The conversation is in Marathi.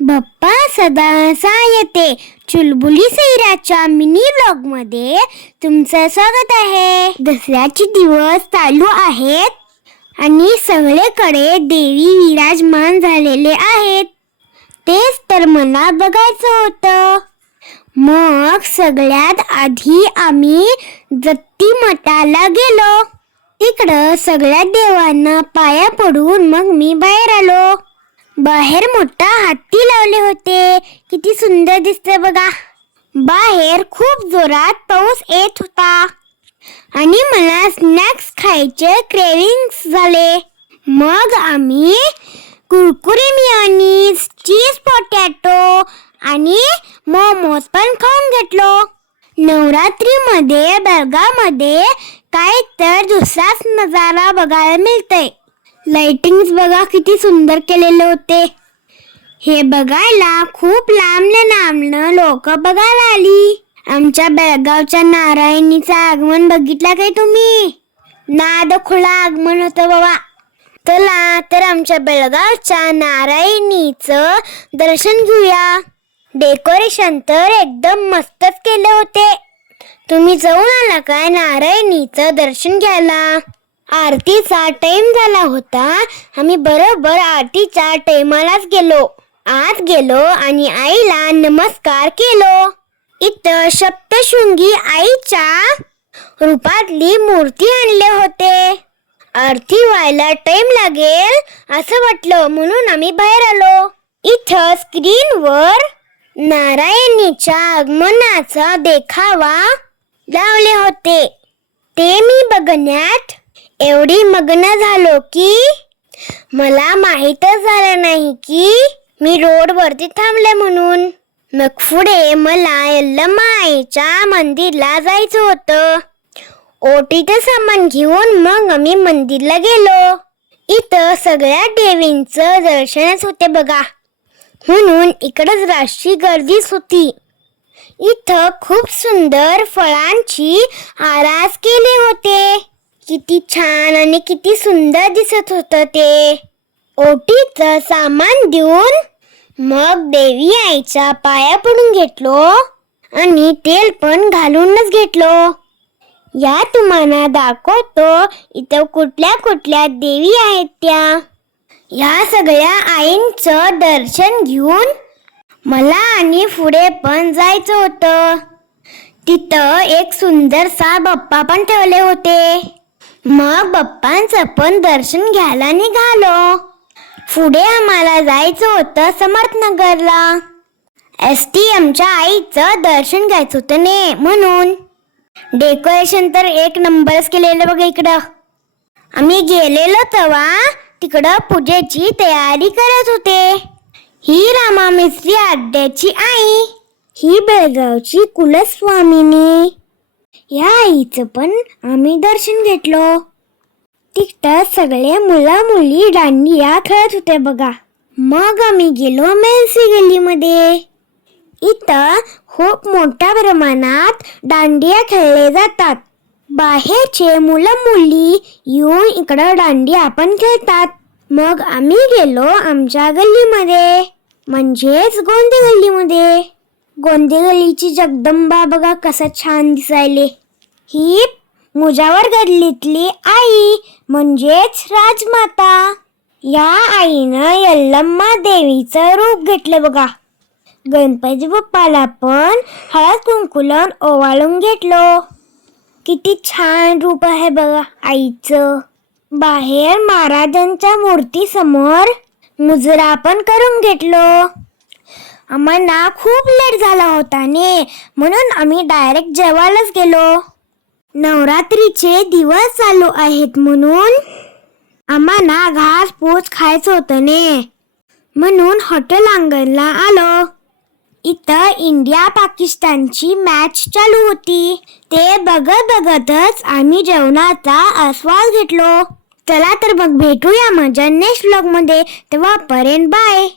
बाप्पा सदा येते चुलबुली सैराच्या मिनी व्लॉग मध्ये तुमचं स्वागत आहे. दसऱ्याचे दिवस चालू आहेत आणि सगळीकडे देवी विराजमान झालेले आहेत. तेच तर मला बघायचं होतं. मग सगळ्यात आधी आम्ही जत्ती मठाला गेलो. तिकडं सगळ्या देवांना पाया पडून मग मी बाहेर आलो. बाहेर मोठा हत्ती लावले होते. किती सुंदर दिसते बघा. बाहेर खूप जोरात पाऊस येत होता आणि मला स्नॅक्स खायचे क्रेविंग्स झाले. मग आम्ही कुरकुरे मेयोनीज, चीज पोटॅटो आणि मोमोज पण खाऊन घेतलो. नवरात्रीमध्ये बेळगावमध्ये काय तर दुसराच नजारा बघायला मिळतंय. लाइटिंग्स बघा किती सुंदर केलेले होते. हे बघायला खूप लांबनं लोक बघायला आली. आमच्या बेळगावच्या नारायणीचं आगमन बघितलं काय तुम्ही? नादखुळा आगमन होतं बाबा. चला तर आमच्या बेळगावच्या नारायणीचं दर्शन घेऊया. डेकोरेशन तर एकदम मस्तच केले होते. तुम्ही जाऊन आला काय नारायणीचं दर्शन घ्यायला? आरतीचा टाइम झाला होता. आम्ही बरोबर आरतीच्या टाइमालाच गेलो. आत गेलो आणि आईला नमस्कार केलो. इथं सप्तशृंगी आईच्या रूपातली मूर्ती आणले होते. आरती व्हायला टाइम लागेल असं वाटलं म्हणून आम्ही बाहेर आलो. इथं स्क्रीनवर नारायणीच्या आगमनाचा देखावा लावले होते. ते मी बघण्यात एवढी मग्न झालो की मला माहीतच झालं नाही की मी रोडवरती थांबले म्हणून. मग पुढे मला यल्लम्मा आईच्या मंदिरला जायचं होतं. ओटीचं सामान घेऊन मग आम्ही मंदिरला गेलो. इथं सगळ्या देवींचं दर्शनच होते बघा, म्हणून इकडंच राशी गर्दीच होती. इथं खूप सुंदर फळांची आरास केले होते. किती छान आणि किती सुंदर दिसत होतं ते. ओटीचं सामान देऊन मग देवी आईच्या पाया पडून घेतलो आणि तेल पण घालूनच घेतलो. या तुम्हाला दाखवतो इथं कुठल्या कुठल्या देवी आहेत त्या. या सगळ्या आईंचं दर्शन घेऊन मला आणि पुढे पण जायचं होतं. तिथं एक सुंदरसा बाप्पा पण ठेवले होते. मग बाप्पांचं पण दर्शन घ्यायला निघालो. पुढे आम्हाला जायचं होतं समर्थनगरला. आमच्या आईचं दर्शन घ्यायचं होतं ने म्हणून. डेकोरेशन तर एक नंबरच केलेलं बघा. इकडं आम्ही गेलेलो तेव्हा तिकडं पूजेची तयारी करत होते. ही रामा मिस्त्री आड्याची आई, ही बेळगावची कुलस्वामिनी. या आईचं पण आम्ही दर्शन घेतलो. तिथं सगळे मुला मुली दांडिया खेळत होते बघा. मग आम्ही गेलो मेन्सी गल्लीमध्ये. इथं खूप मोठ्या प्रमाणात दांडिया खेळले जातात. बाहेरचे मुलं मुली येऊन इकडं दांडिया पण खेळतात. मग आम्ही गेलो आमच्या गल्लीमध्ये, म्हणजेच गोंदे गल्लीमध्ये. गोंदे गल्लीची जगदंबा बघा कसं छान दिसायले. ही मुजावर गल्लीतली आई म्हणजेच राजमाता. या आईनं यल्लम्मा देवीचं रूप घेतलं बघा. गणपती बाप्पाला पण हळद कुंकू लावून ओवाळून घेतलो. किती छान रूप आहे बघा आईचं. बाहेर महाराजांच्या मूर्ती समोर मुजरा पण करून घेतलो. आम्हाला खूप लेट झाला होता ने म्हणून आम्ही डायरेक्ट जेवायलाच गेलो. नवरात्रीचे दिवस चालू आहेत म्हणून आम्हाला घासपूस खायचं होतं ने, म्हणून हॉटेल आंगणला आलो. इथं इंडिया पाकिस्तानची मॅच चालू होती. ते बघतच आम्ही जेवणाचा आस्वाद घेतलो. चला तर मग भेटूया माझ्या नेक्स्ट व्लॉग मध्ये. तेव्हापर्यंत बाय.